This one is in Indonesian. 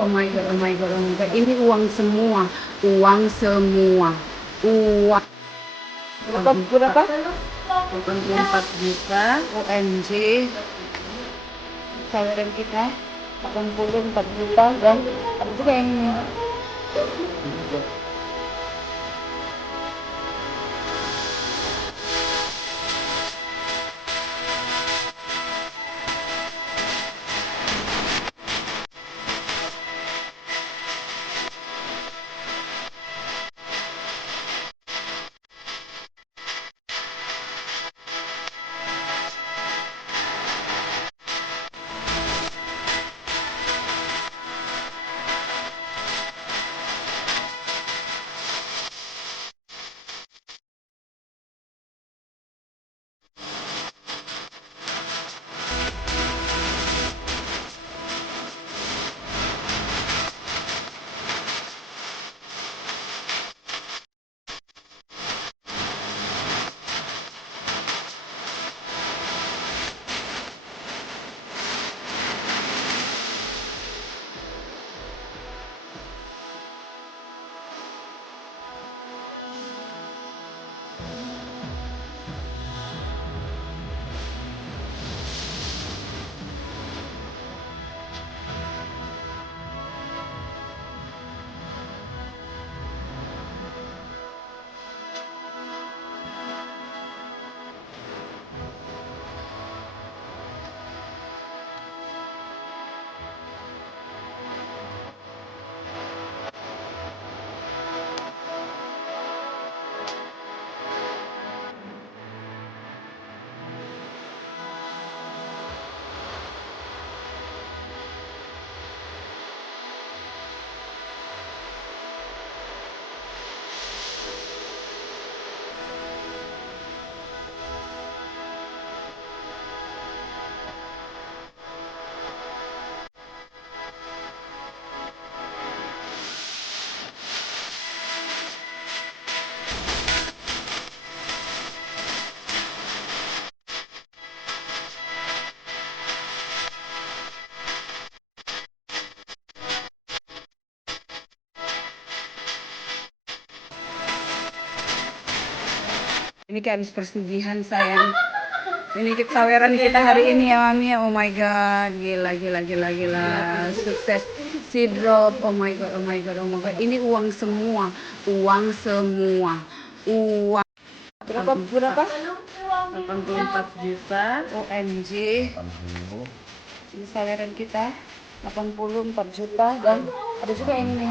Oh my god, oh my god, oh my god. Ini uang semua, uang semua, uang. Berapa? 84 juta. OMG. Saweran kita 84 juta dan ada juga yang ini. Ini kayak habis persugihan sayang. Ini saweran kita hari ini ya Mami. Oh my god, gila gila gila gila. Sukses si drop. Oh my god, oh my god, oh my god. Ini uang semua, uang semua, uang. Berapa? 84 juta. OMG. Ini saweran kita 84 juta dan ada juga yang ini.